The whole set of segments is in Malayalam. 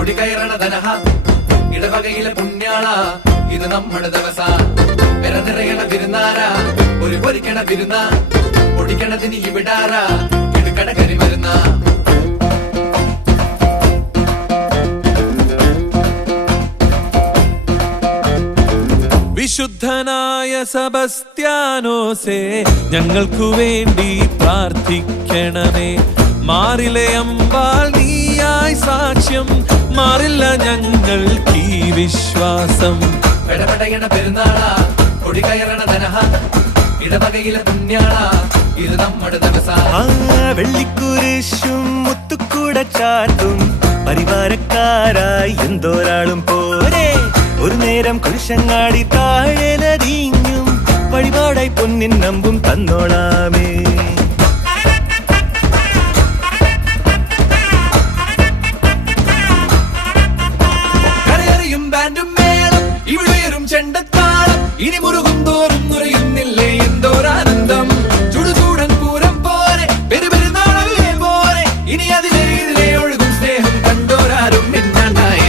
കൊടി കയറണ ധനഹ ഇടവകയിലെ പുണ്യാള ഇത് നമ്മുടെ ദിവസ പെര നിറയണ വിരുന്നാര ഒരു പൊരിക്കണ വിരുന്ന പൊടിക്കണതിന് ഇവിടാര ഇടുക്കട കരി വരുന്ന വിശുദ്ധനായ സെബസ്ത്യാനോസേ ഞങ്ങൾക്കു വേണ്ടി പ്രാർത്ഥിക്കണമേ. മാറിലെ അമ്പാൽ നീയായി സാക്ഷ്യം, മാറില്ല ഞങ്ങൾക്ക് ഈ വിശ്വാസം. പെടപെടയണ പെരുന്നാള കൊടി കയറണ ധനഹ ഇടവകയിലെ പുണ്യാള ഇത് നമ്മുടെ ദിവസ. വെള്ളിക്കുരിശും മുത്തുക്കൂട ചാട്ടും പരിവാരക്കാരായി എന്തോരാളും പോരെ. ഒരു നേരം കുരിശങ്ങാടി താഴെലതിങ്ങും വഴിപാടായി പൊന്നിൻ നമ്പും തന്നോളാമേ. കരയറിയും ബാൻഡും മേളം ഇവിടെയും ചെണ്ടത്താളം ഇനി മുറുകും തോറും നുറയുന്നില്ലേ എന്തോരാനന്ദം. ചുടുചൂടൻ പൂരം പോലെ പെരുപെരുന്നാളല്ലേ പോലെ ഇനി അതിലെ ഇതിലെ ഒഴുകും സ്നേഹം കണ്ടോരാരും മിന്നാണ്ടായി.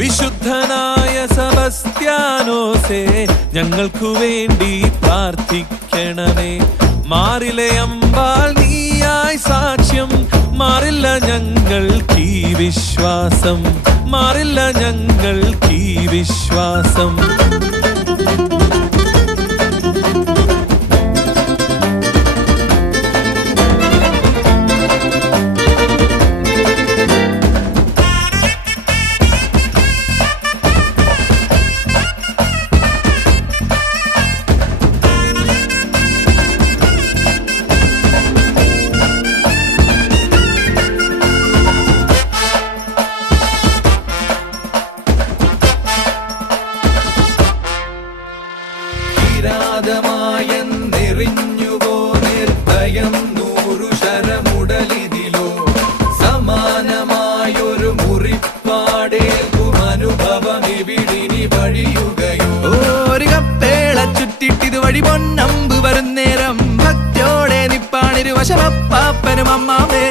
വിശുദ്ധനായ സെബസ്ത്യാനോസേ ഞങ്ങൾക്കു വേണ്ടി പ്രാർത്ഥിക്കണമേ. മാറിലെ അമ്പാൽ നീയായി സാക്ഷ്യം, മാറില്ല ഞങ്ങൾക്ക് ഈ വിശ്വാസം, മാറില്ല ഞങ്ങൾക്ക് ഈ വിശ്വാസം. െറിഞ്ഞുവോ നിർഭയം 100 ശരമുടലിതിലോ സമാനമായൊരു മുറിപ്പാടേൽക്കും അനുഭവം ഇവിടിനി വഴിയുകയോ. ഒരു കപ്പേള ചുറ്റിട്ടിത് വഴി പൊന്നമ്പ് വരുന്നേരം ഭക്തിയോടെ നിപ്പാണിരുവശമപ്പാപ്പനും അമ്മാമേ.